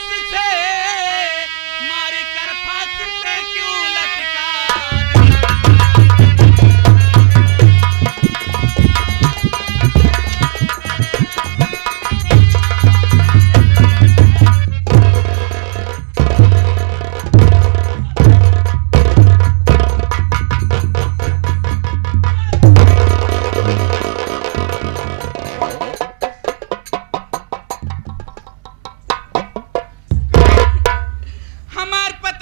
फांस से मार कर फांस पे क्यों लटका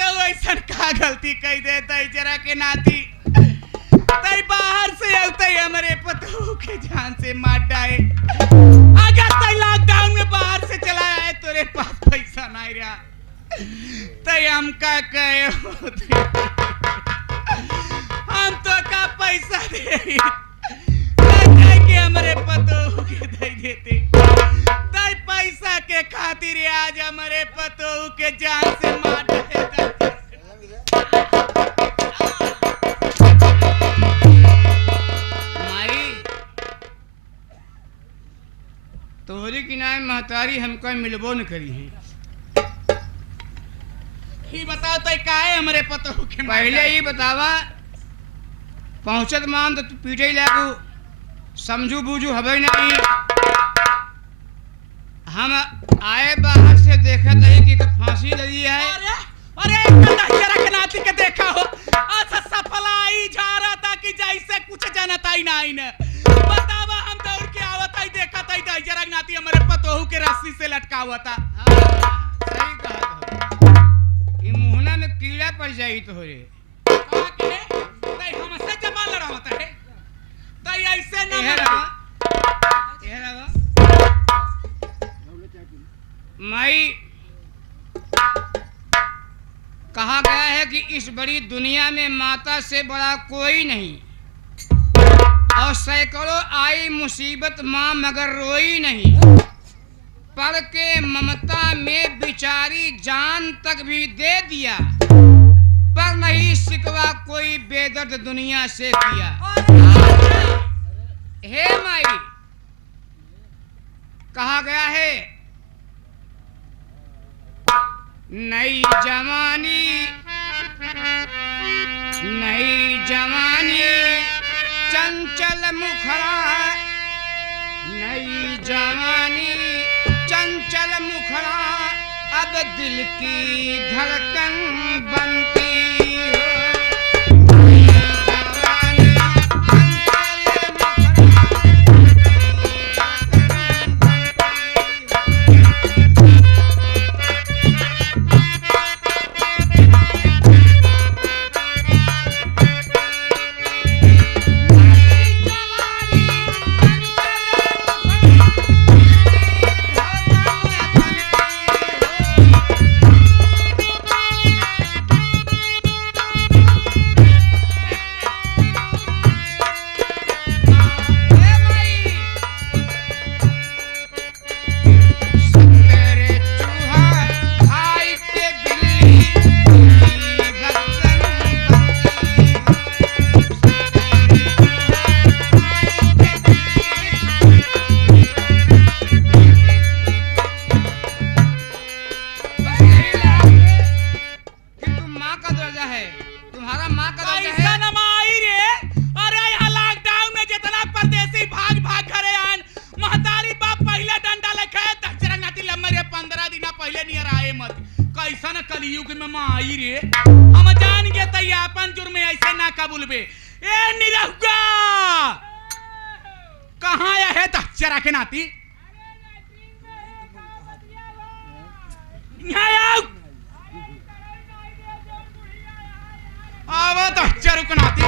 गलती कही देता जरा के नाती तई बाहर से आते हमारे पतों के जान से मार डाए अगर तई लॉकडाउन में बाहर से चला आए तेरे पास पैसा नहीं रहा तई हम का कहे हम तो का पैसा दे कि हमारे पतों के दे देते तई पैसा के खातिर आज हमारे पतों के जान से मार डाए तोहरी किनारे महतारी हमको मिलबो न करी है ही बताओ तो काहे हमरे पतो के पहले ही बतावा पहुंचत मान तो पीटे लागू समझू बूझू हबे नहीं हम आए बाहर से देखा नहीं कि फांसी लगी है अरे जरा के नाती के देखा हो अच्छा सफला आई जा रहा था कि जैसे कुछ जानता ही नहीं ने बतावा हम दौड़ के आवत आई देखा था जरा नाती हमारे पतोहू के रस्सी से लटका हुआ था सही कहा ये मुहना में कीड़ा पड़ जाई तो रे कहा के नहीं हमसे जमा लड़ावत है तई ऐसे ना माई कहा गया है कि इस बड़ी दुनिया में माता से बड़ा कोई नहीं और सैकड़ों आई मुसीबत माँ मगर रोई नहीं पर के ममता में बिचारी जान तक भी दे दिया पर नहीं सिकवा कोई बेदर्द दुनिया से किया। हे माई कहा गया है नई जवानी चंचल मुखड़ा नई जवानी चंचल मुखड़ा अब दिल की धड़कन बनती हो कलयुग में माई रे हम जान के तैयापन जुर्म ऐसे ना कबूल बे ए निरहुआ कहाँ आया है चरा के नाती आवा चरु के नाती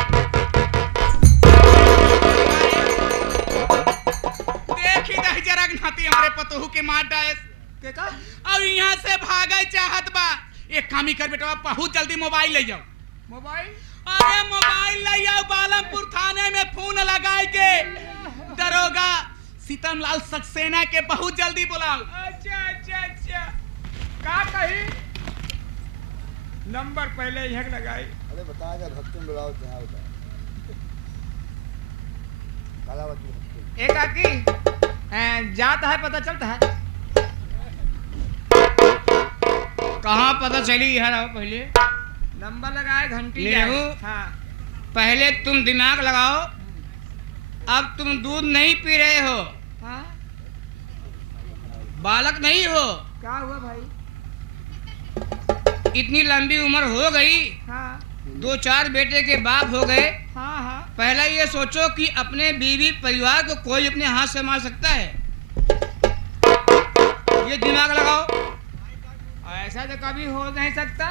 देखी जरा के नाती हमारे पतोहू के मार डाए अब यहाँ से भागे चाहत बा एक कामी कर बेटा बहुत जल्दी मोबाइल ले जाओ मोबाइल अरे मोबाइल ले जाओ बालमपुर थाने में फोन लगाए के दरोगा सीतमलाल सक्सेना के बहुत जल्दी बुलाओ। अच्छा का कही नंबर पहले यह लगाई अरे बता जब भक्ति में बुलाओ क्या होता है कालावती एक आकी जाता है पता चलता है कहाँ पता चली यहाँ रहो पहले नंबर लगाए घंटी निरहू। जाए। हाँ पहले तुम दिमाग लगाओ, अब तुम दूध नहीं पी रहे हो, हाँ बालक नहीं हो, क्या हुआ भाई? इतनी लंबी उम्र हो गई, हाँ 2-4 बेटे के बाप हो गए। हाँ हाँ पहला ये सोचो कि अपने बीवी परिवार को कोई अपने हाथ से मार सकता है, ये दिमाग लगाओ। ऐसा तो कभी हो नहीं सकता,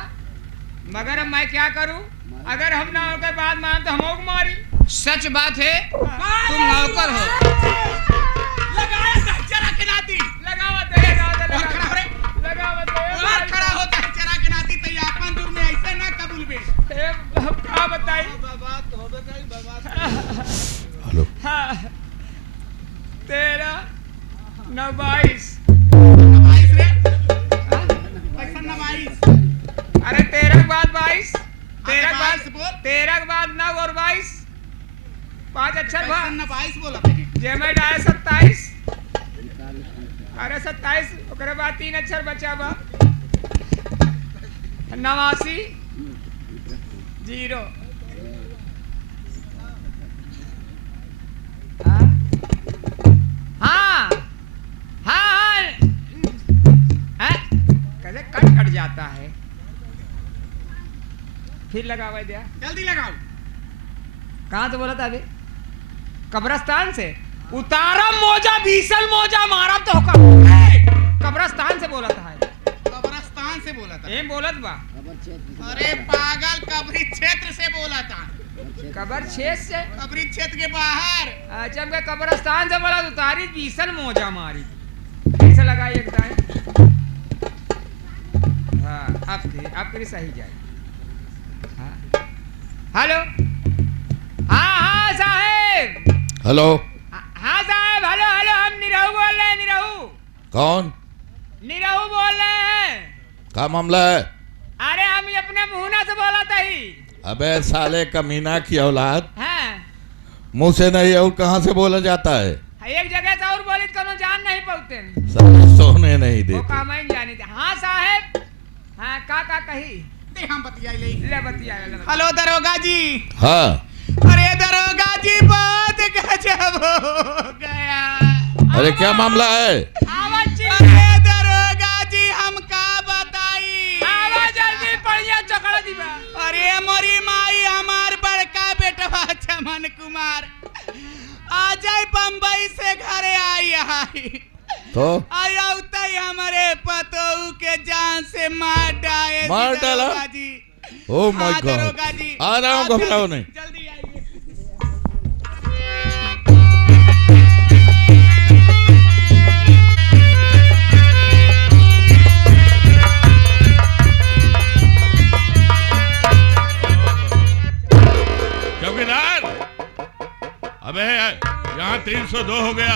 मगर अब मैं क्या करूं? अगर हम ना होकर बात मान तो हमको मारी। सच बात है, तुम नौकर हो। लगाया था चरा के नाती, लगावत है लगावत है खड़ा होता है चरा के नाती, तो ये अपन दूर में ऐसे ना कबूल बे। क्या बताई? हेलो हाँ 13 9 22 22 रे, कैसा 22? अरे 13 के बाद 22, 13 के 22 बाद बोल। 13 के बाद 9 और 22 5 अक्षर कैसा बा। 22 बोला मैंने? जेमेट आया 27, अरे 27 ओकरे बाद 3 अक्षर बचा बा 89 0। हाँ हाँ हाँ कैसे कट जाता है। फिर लगावा दिया। जल्दी लगाओ। कहाँ से बोला था अभी? कब्रस्तान से। उतारा मोजा, भीषण मोजा मारा तो होगा। कब्रस्तान से बोला था। कब्रिस्तान से बोला था। एम बोलत बा। अरे पागल, कब्री क्षेत्र से बोला था। कब्र क्षेत्र से? कब्री क्षेत्र के बाहर। अच्छा मैं कब्रस्तान से बोला, उतारी भीषण मोजा मारी। कैसे लगाई एक दाएं? हाँ अब फिर सही जाए। हाँ हेलो, हाँ हाँ साहेब। हेलो हाँ साहब, हेलो हेलो, हम निरहू बोल रहे हैं। निरहू कौन? निरहू बोल रहे हैं। क्या मामला है? अरे हम ही अपने मुहना से बोला था ही। अबे साले कमीना की औलाद, हाँ मुंह से नहीं और कहाँ से बोला जाता है? एक जगह से और बोली तो जान नहीं पाते, साले सोने नहीं वो देते। काम ही जानी थी। हाँ साहेब, हाँ का कही दे हम बतियाई ले। ले बतिया ले बतिया। हेलो दरोगा जी। हाँ अरे दरोगा जी बहुत गजब हो गया। अरे क्या मामला है? आवाज जी, अरे दरोगा जी हम का बताई। आवाज जल्दी पड़िया चकड़ा दीवा। अरे मोरी माई, हमार बड़का बेटवा चमन कुमार अजय बम्बई से घरे आई तो आयाउतई हमारे पतोऊ के जान से मार डाले। मार डाला? दरोगा जी। ओ माय हाँ, गॉड, दरोगा जी। आ रहा हूँ, आप घबराओ जल्दी- नहीं। जल्दी आइए। चौकीदार, अबे यहाँ 302 हो गया।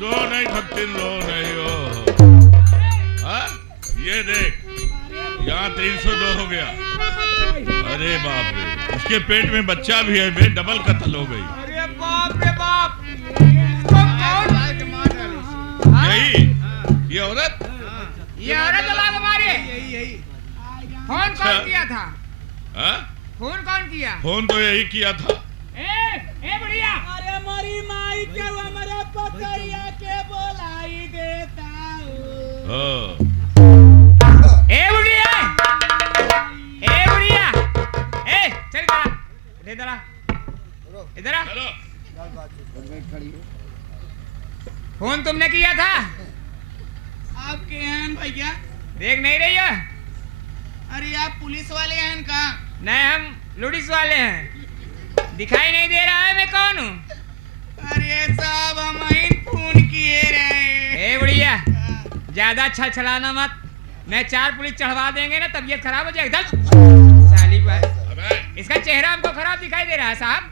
दो नहीं सब 3 लो नहीं हो। हाँ? ये देख, यहाँ 302 हो गया। अरे बाप रे, इसके पेट में बच्चा भी है बे, डबल कत्ल हो गई। अरे बाप रे बाप, तुम कौन? यही ये औरत। ये औरत लाग मारे। यही फोन अच्छा। कौन किया था? हाँ? फोन कौन किया? फोन तो यही किया था। ए बढ़िया। अरे मोरी माई के हमारे पतैया के बोलाई देता हूँ। हाँ। ए बुढ़िया, ए बुढ़िया, ए चल इधर आ, इधर आ। चलो। फोन तुमने किया था? आप के हैं भैया? देख नहीं रही है? अरे आप पुलिस वाले हैं का? नहीं, हम लुडिस वाले हैं। दिखाई नहीं दे रहा है मैं कौन हूँ? अरे साहब हम ही फोन किए रहे। ए बुढ़िया, ज्यादा छलछलाना मत, नहीं 4 पुलिस चढ़वा देंगे ना, तबीयत खराब हो जाएगी। साली बात, अबे इसका चेहरा हमको खराब दिखाई दे रहा है साहब।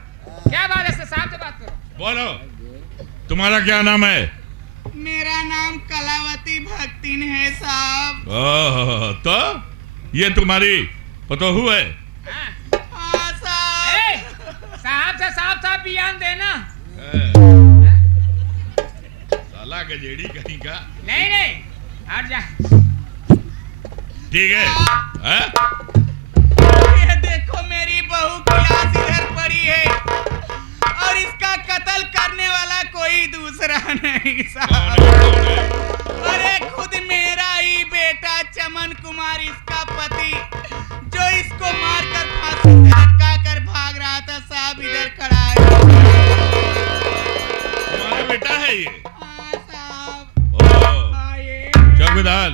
क्या बात है, साहब से बात करो। बोलो, तुम्हारा क्या नाम है? मेरा नाम कलावती भक्तिन है साहब। ओह, तो ये तुम्हारी पतोहू है? हाँ। हाँ साहब। ए, साहब से साफ साफ बयान देना। साला गजेड़ी कहीं का। नहीं नहीं, हट जा। ठीक है? हाँ? ये देखो मेरी बहू की लाश इधर पड़ी है और इसका कत्ल करने वाला कोई दूसरा नहीं साहब। कौन है? अरे खुद मेरा ही बेटा चमन कुमार इसका पति, जो इसको मारकर फांसी से लटका कर भाग रहा था साहब, इधर खड़ा है। तुम्हारा बेटा है ये? हाँ साहब। ओह, हाँ, ये चौकीदार,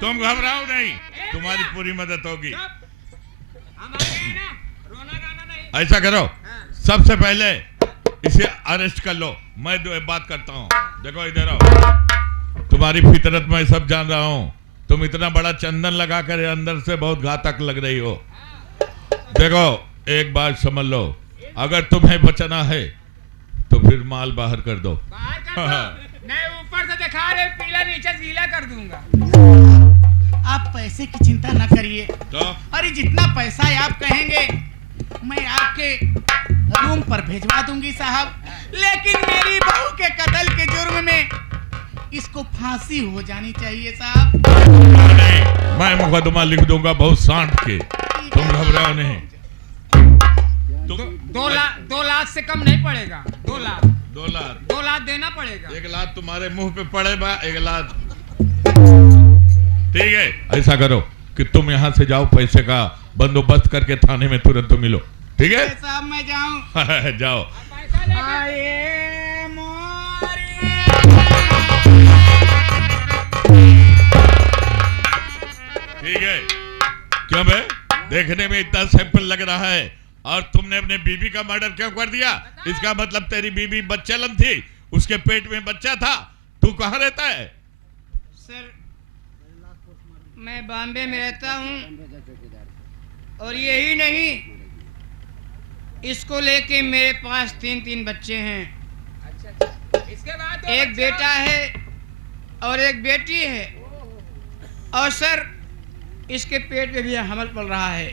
तुम घबराओ नहीं, तुम्हारी पूरी मदद होगी। हम आ गए ना, रोना गाना नहीं। ऐसा करो, सबसे पहले इसे अरेस्ट कर लो, मैं दो बात करता हूँ। देखो इधर आओ, तुम्हारी फितरत मैं सब जान रहा हूँ। तुम इतना बड़ा चंदन लगा कर अंदर से बहुत घातक लग रही हो। देखो एक बात समझ लो, अगर तुम्हें बचना है तो फिर माल बाहर कर दो। बाहर कर दो। मैं ऊपर से दिखा रहे पीला, नीचे गीला कर दूंगा। आप पैसे की चिंता न करिए। तो अरे जितना पैसा आप कहेंगे मैं आपके रूम पर भेजवा दूंगी साहब, लेकिन मेरी बहू के कत्ल के जुर्म में इसको फांसी हो जानी चाहिए साहब। नहीं, मैं मुकदमा लिख दूंगा बहुत सांठ के, तुम घबराओ नहीं। दो लाख से कम नहीं पड़ेगा। 2 लाख 2 लाख 2 लाख देना पड़ेगा। 1 लाख तुम्हारे मुंह पे पड़े बा, 1 लाख। ठीक है, ऐसा करो कि तुम यहाँ से जाओ, पैसे का बंदोबस्त करके थाने में तुरंत मिलो। ठीक है? साहब मैं जाऊं? जाओ। पैसा लेकर आए मोरे। ठीक है, क्यों बे? देखने में इतना सिंपल लग रहा है और तुमने अपने बीबी का मर्डर क्यों कर दिया? इसका मतलब तेरी बीबी बच्चेलन थी, उसके पेट में बच्चा था। तू कहाँ रहता है? सर मैं बॉम्बे में रहता हूँ, और यही नहीं, इसको लेके मेरे पास 3 बच्चे हैं। इसके बाद एक बेटा है और एक बेटी है, और सर इसके पेट में भी हमल पड़ रहा है।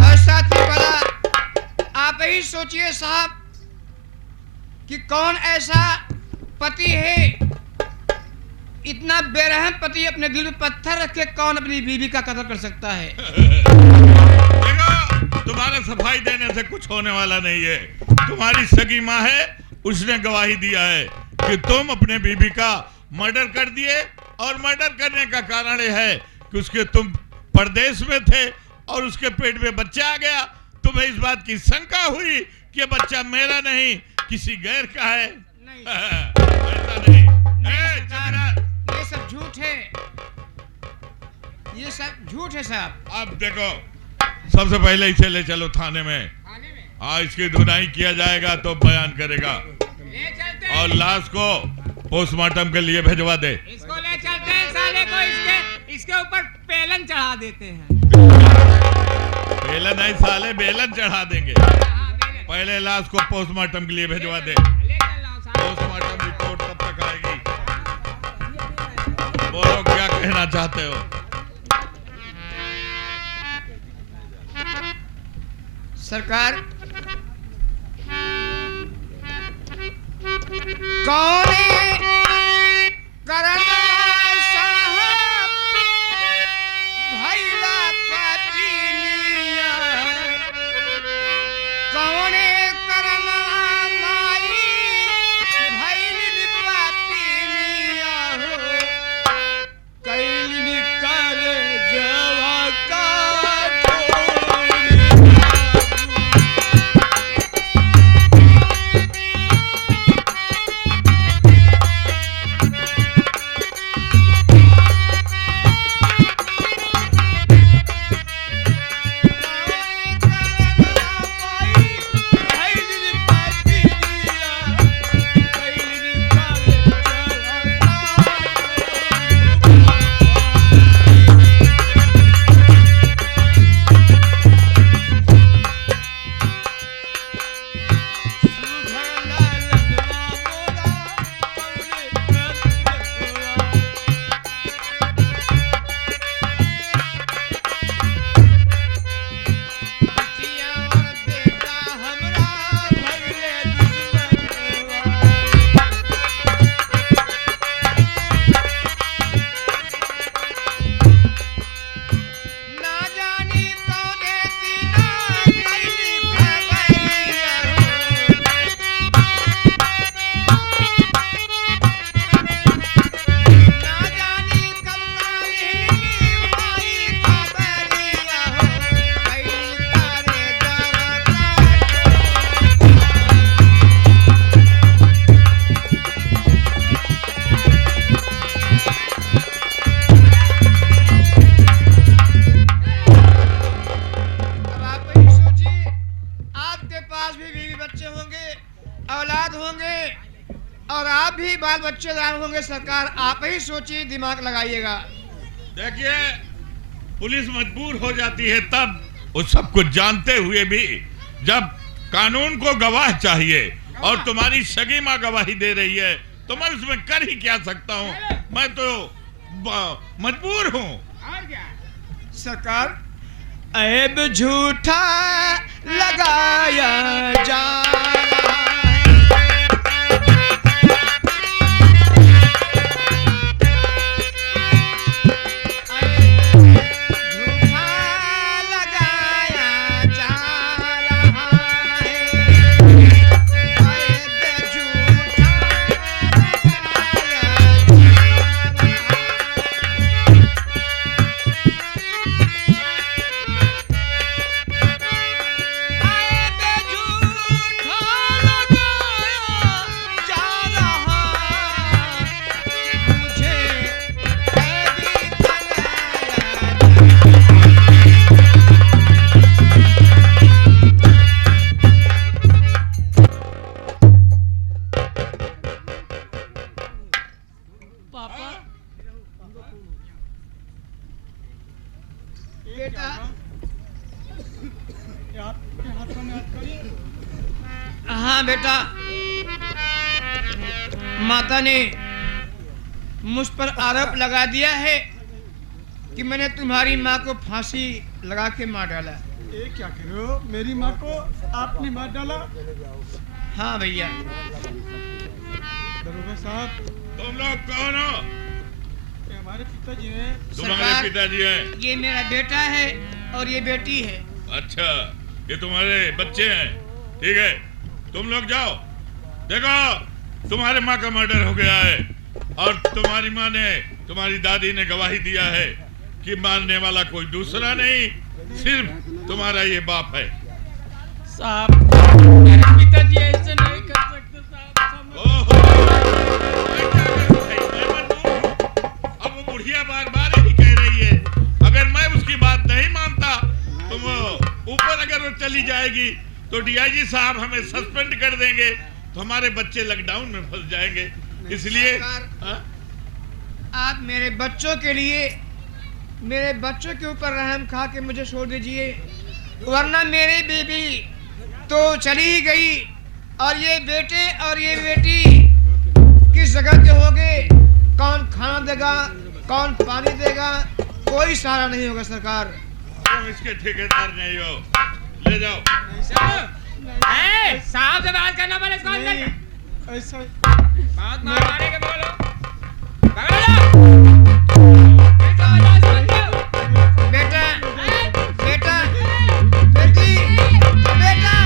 और साथ ही बड़ा आप ही सोचिए साहब कि कौन ऐसा पति है, इतना बेरहम पति अपने दिल में पत्थर रख के कौन अपनी बीवी का कत्ल कर सकता है? देखो, तुम्हारे सफाई देने से कुछ होने वाला नहीं है। तुम्हारी सगी माँ है, उसने गवाही दिया है कि तुम अपने बीबी का मर्डर कर दिए, और मर्डर करने का कारण यह है कि उसके तुम परदेश में थे और उसके पेट में बच्चा आ गया। तुम्हें इस बात की शंका हुई कि बच्चा मेरा नहीं किसी गैर का है। नहीं। ऐसा नहीं। ये सब झूठ है, ये सब झूठ है साहब। अब देखो, सबसे पहले इसे ले चलो थाने में। हाँ, इसकी धुनाई किया जाएगा तो बयान करेगा, ले चलते हैं। और लाश को पोस्टमार्टम के लिए भिजवा दे। इसको ले चलते हैं साले को, इसके ऊपर पेलन चढ़ा देते हैं। बेलन नहीं साले, बेलन चढ़ा देंगे। हाँ, बेलन। पहले लाश को पोस्टमार्टम के लिए भिजवा दे। ले चल रहा हूँ साहब। पोस्टमार्टम रिपोर्ट कब तक आएगी? बोलो क्या कहना चाहते हो? सरकार, कौन करण साहब भैला पतिनिया, कौन करण माई भैल पतिनिया हो, कैलिन कर जवा का बच्चेदार होंगे सरकार, आप ही सोचिए, दिमाग लगाइएगा। देखिए, पुलिस मजबूर हो जाती है तब, उस सब कुछ जानते हुए भी, जब कानून को गवाह चाहिए और तुम्हारी सगी माँ गवाही दे रही है, तो मैं उसमें कर ही क्या सकता हूँ। मैं तो मजबूर हूँ। और क्या सरकार, ऐब झूठा लगाया जा रहा है। झूठा लगाया जा रहा है। ऐब झूठा बेटा, हाँ बेटा, माता ने मुझ पर आरोप लगा दिया है कि मैंने तुम्हारी माँ को फांसी लगा के मार डाला। ये क्या करो, मेरी माँ को आपने मार डाला? हाँ भैया। दरोगा साहब, तुम लोग कौन हो? ये हमारे पिताजी हैं। तुम्हारे सरकार, पिताजी हैं? ये मेरा बेटा है और ये बेटी है। अच्छा, ये तुम्हारे बच्चे हैं। ठीक है, तुम लोग जाओ। देखो, तुम्हारे माँ का मर्डर हो गया है और तुम्हारी माँ ने, तुम्हारी दादी ने गवाही दिया है कि मारने वाला कोई दूसरा नहीं, सिर्फ तुम्हारा ये बाप है। साहब, मेरे पिताजी ऐसे नहीं कर सकते साहब। ओहो, मैं क्या करूं भाई, मैं मजबूर हूं। अब वो बुढ़िया बार बार ही कह रही है, अगर मैं उसकी बात नहीं मानता तो वो ऊपर अगर वो चली जाएगी तो डीआईजी साहब हमें सस्पेंड कर देंगे, तो हमारे बच्चे लॉकडाउन में फंस जाएंगे। इसलिए हाँ? आप मेरे बच्चों के लिए, मेरे बच्चों के ऊपर रहम खा के मुझे छोड़ दीजिए, वरना मेरी बीबी तो चली ही गई और ये बेटे और ये बेटी किस जगह के होंगे, कौन खाना देगा, कौन पानी देगा, कोई सहारा नहीं होगा सरकार। तुम इसके ठेकेदार नहीं हो, ले जाओ। साहब से बात करना पड़े, कौन नहीं, ऐसा बात मारे के बोलो। बेटा, बेटा, बेटी, बेटा।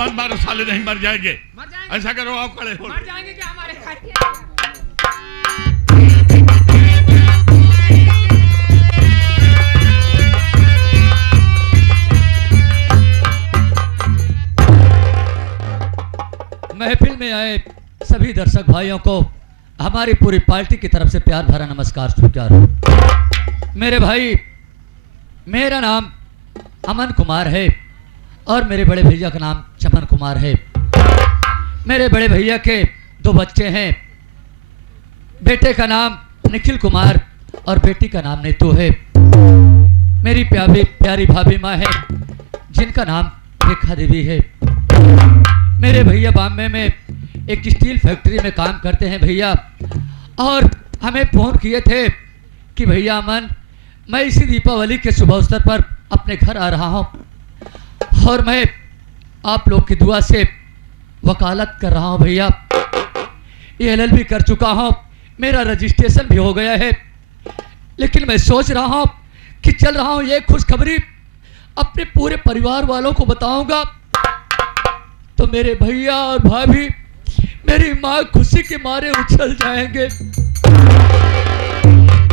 मत मारो साले, नहीं मर जाएंगे। मर जाएंगे। ऐसा करो, आओ खड़े हो। मर जाएंगे क्या हमारे घर? महफिल में आए सभी दर्शक भाइयों को हमारी पूरी पार्टी की तरफ से प्यार भरा नमस्कार स्वीकार हो। मेरे भाई, मेरा नाम अमन कुमार है और मेरे बड़े भैया का नाम चमन कुमार है। मेरे बड़े भैया के 2 बच्चे हैं, बेटे का नाम निखिल कुमार और बेटी का नाम नीतू है। मेरी प्यारी भाभी माँ है जिनका नाम रेखा देवी है। मेरे भैया बॉम्बे में एक स्टील फैक्ट्री में काम करते हैं भैया, और हमें फोन किए थे कि भैया अमन, मैं इसी दीपावली के शुभ अवसर पर अपने घर आ रहा हूँ और मैं आप लोग की दुआ से वकालत कर रहा हूँ भैया। ये LLB कर चुका हूँ, मेरा रजिस्ट्रेशन भी हो गया है, लेकिन मैं सोच रहा हूँ कि चल रहा हूँ ये खुशखबरी अपने पूरे परिवार वालों को बताऊंगा तो मेरे भैया और भाभी, मेरी माँ खुशी के मारे उछल जाएंगे।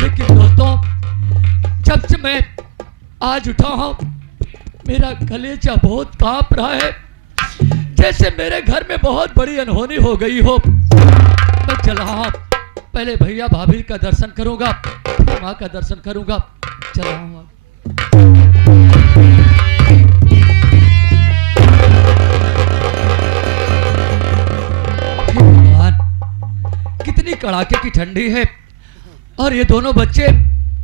लेकिन दोस्तों, जब से मैं आज उठा हूँ मेरा कलेजा बहुत कांप रहा है, जैसे मेरे घर में बहुत बड़ी अनहोनी हो गई हो। मैं चल रहा हूँ, पहले भैया भाभी का दर्शन करूंगा, फिर माँ का दर्शन करूंगा। चल रहा हूँ। हे भगवान, कितनी कड़ाके की ठंडी है और ये दोनों बच्चे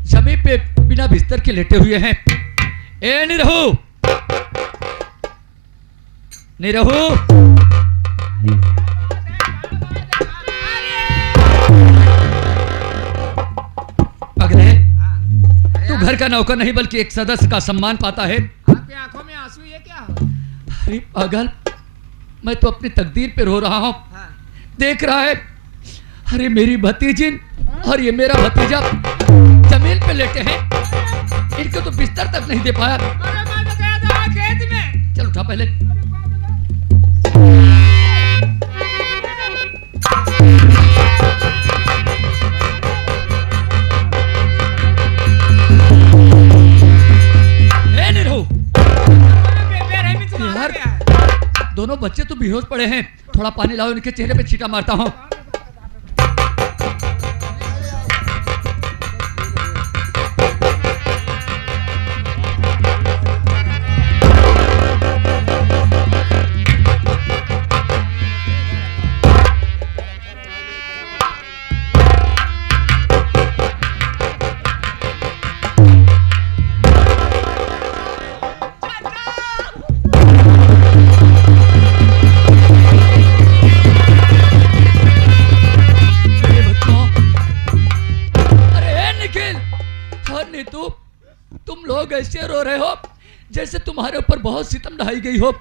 जमीन पे बिना बिस्तर के लेटे हुए हैं। ए निरहु, निरहु, पगले, तू घर का नौकर नहीं बल्कि एक सदस्य का सम्मान पाता है। आपकी आंखों में आंसू ये क्या हो? अरे पागल, मैं तो अपनी तकदीर पे रो रहा हूँ। देख रहा है, अरे मेरी भतीजी और ये मेरा भतीजा जमीन पे लेटे हैं, इनको तो बिस्तर तक नहीं दे पाया। खेत में चल उठा पहले। ए निरहु, यार, दोनों बच्चे तो बेहोश पड़े हैं, थोड़ा पानी लाओ, इनके चेहरे पे छींटा मारता हूँ। तुम लोग ऐसे रो रहे हो जैसे तुम्हारे ऊपर बहुत सितम ढाई गई हो।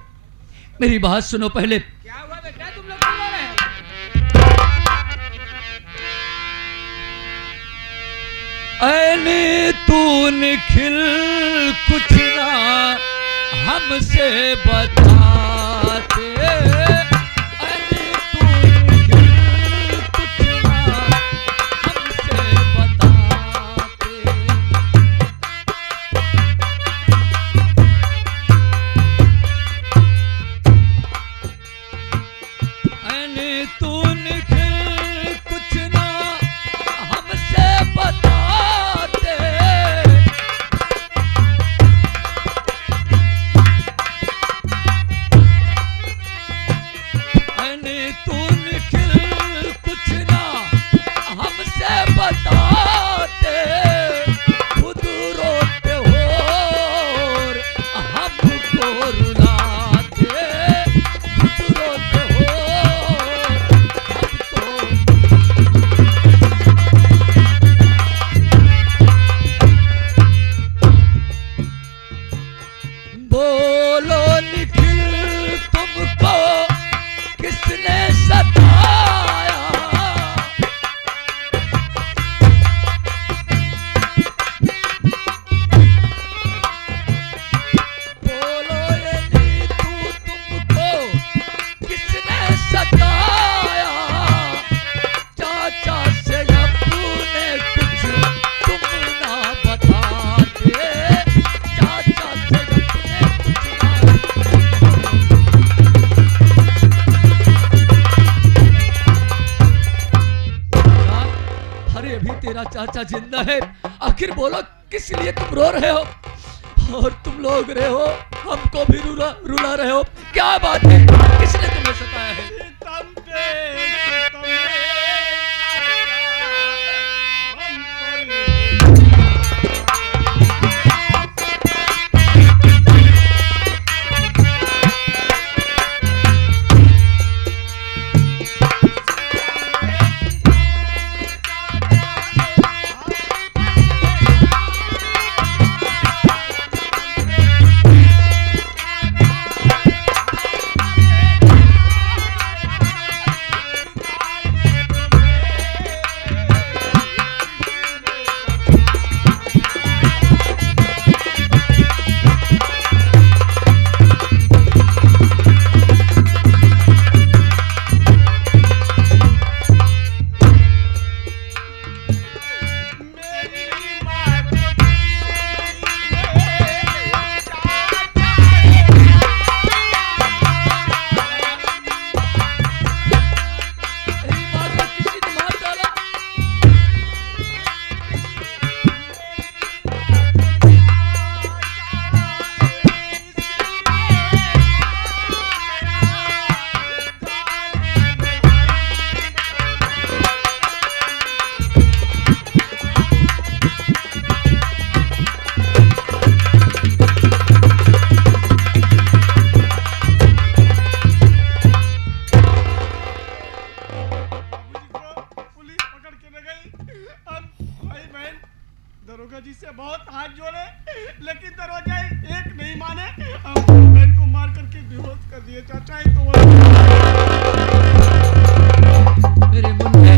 मेरी बात सुनो पहले। क्या हुआ बेटा, तुम लोग क्यों रो रहे हो? ऐने तू निखिल कुछ ना हमसे बताते, ऐने तू निखिल कुछ ना हमसे बताते। ऐने तू निखिल कुछ ना हमसे बताते, ऐने तू निखिल कुछ ना हमसे बताते, खुद रोते हो और हमको रुलाते, खुद रोते हो हमको। बोलो निखिल, तुमको किसने सताया? बोलो ये नीतू, तुमको किसने सताया? चाचा से अपने कुछ तुम ना बताते, चाचा से अपने कुछ। अरे अभी तेरा चाचा जिंदा है, आखिर बोलो किस लिए तुम रो रहे हो? और तुम लोग रहे हो हमको भी रुला रहे हो, क्या बात है? किसने तुम्हें सताया है? पुलिस पकड़ के ले गई। अब भाई बहन दरोगा जी से बहुत हाथ जोड़े, लेकिन दरोगा एक नहीं माने। अब बहन को मार करके बेहोश कर दिए चाचा। तो मेरे मुन्ने,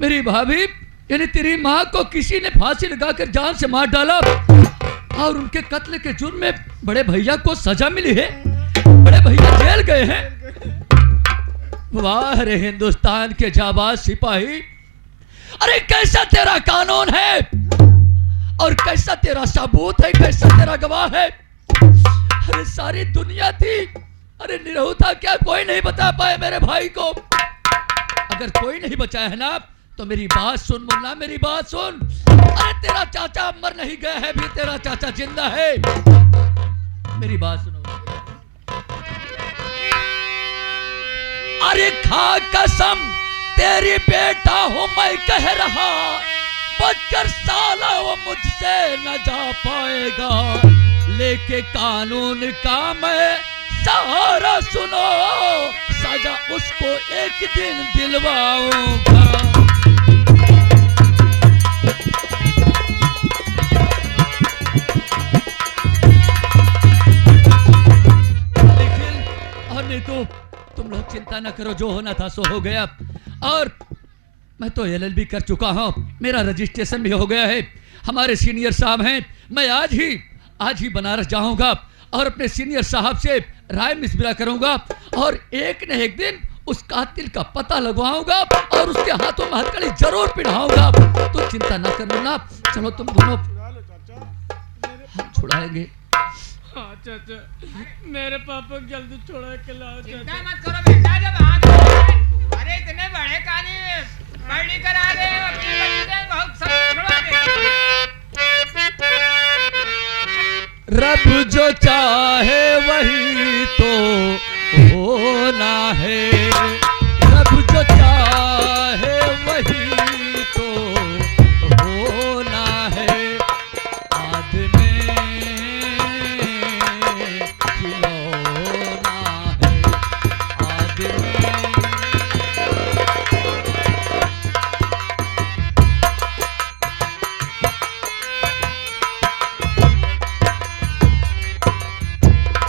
मेरी भाभी यानी तेरी माँ को किसी ने फांसी लगाकर जान से मार डाला और उनके कत्ल के जुर्म में बड़े भैया को सजा मिली है। बड़े भैया जेल गए हैं। वाह रे हिंदुस्तान के जाबाज सिपाही, अरे कैसा तेरा कानून है और कैसा तेरा सबूत है, कैसा तेरा गवाह है। अरे सारी दुनिया थी, अरे निरहु था क्या कोई नहीं बता पाए मेरे भाई को। अगर कोई नहीं बचाया है ना तो मेरी बात सुन मुन्ना, मेरी बात सुन। अरे तेरा चाचा मर नहीं गया है, भी तेरा चाचा जिंदा है। मेरी बात सुनो। अरे खा कसम तेरी बेटा हूं मैं कह रहा, बचकर साला वो मुझसे न जा पाएगा। लेके कानून का मैं सहारा सुनो, सजा उसको एक दिन दिलवाऊंगा। नहीं तो तुम लोग चिंता ना करो, जो होना था सो हो गया। और मैं तो LLB कर चुका हूं, मेरा रजिस्ट्रेशन भी हो गया है। हमारे सीनियर साहब हैं, मैं आज ही बनारस जाऊंगा और अपने सीनियर साहब से राय मशविरा करूंगा और एक न एक दिन उस कातिल का पता लगवाऊंगा और उसके हाथों में हथकड़ी जरूर पिढ़ाऊंगा। तो चिंता ना कर मुन्ना, चलो तुम दोनों हम छुड़ाएंगे। हाँ चाचा, मेरे पापा को जल्दी छोड़ा के लाओ चिंता चाचा। मत करो बेटा, जब आ गए। अरे इतने बड़े कानी पढ़ी करा दे, अपनी बच्ची दे, बहुत सब छुड़वा दे। रब जो चाहे वही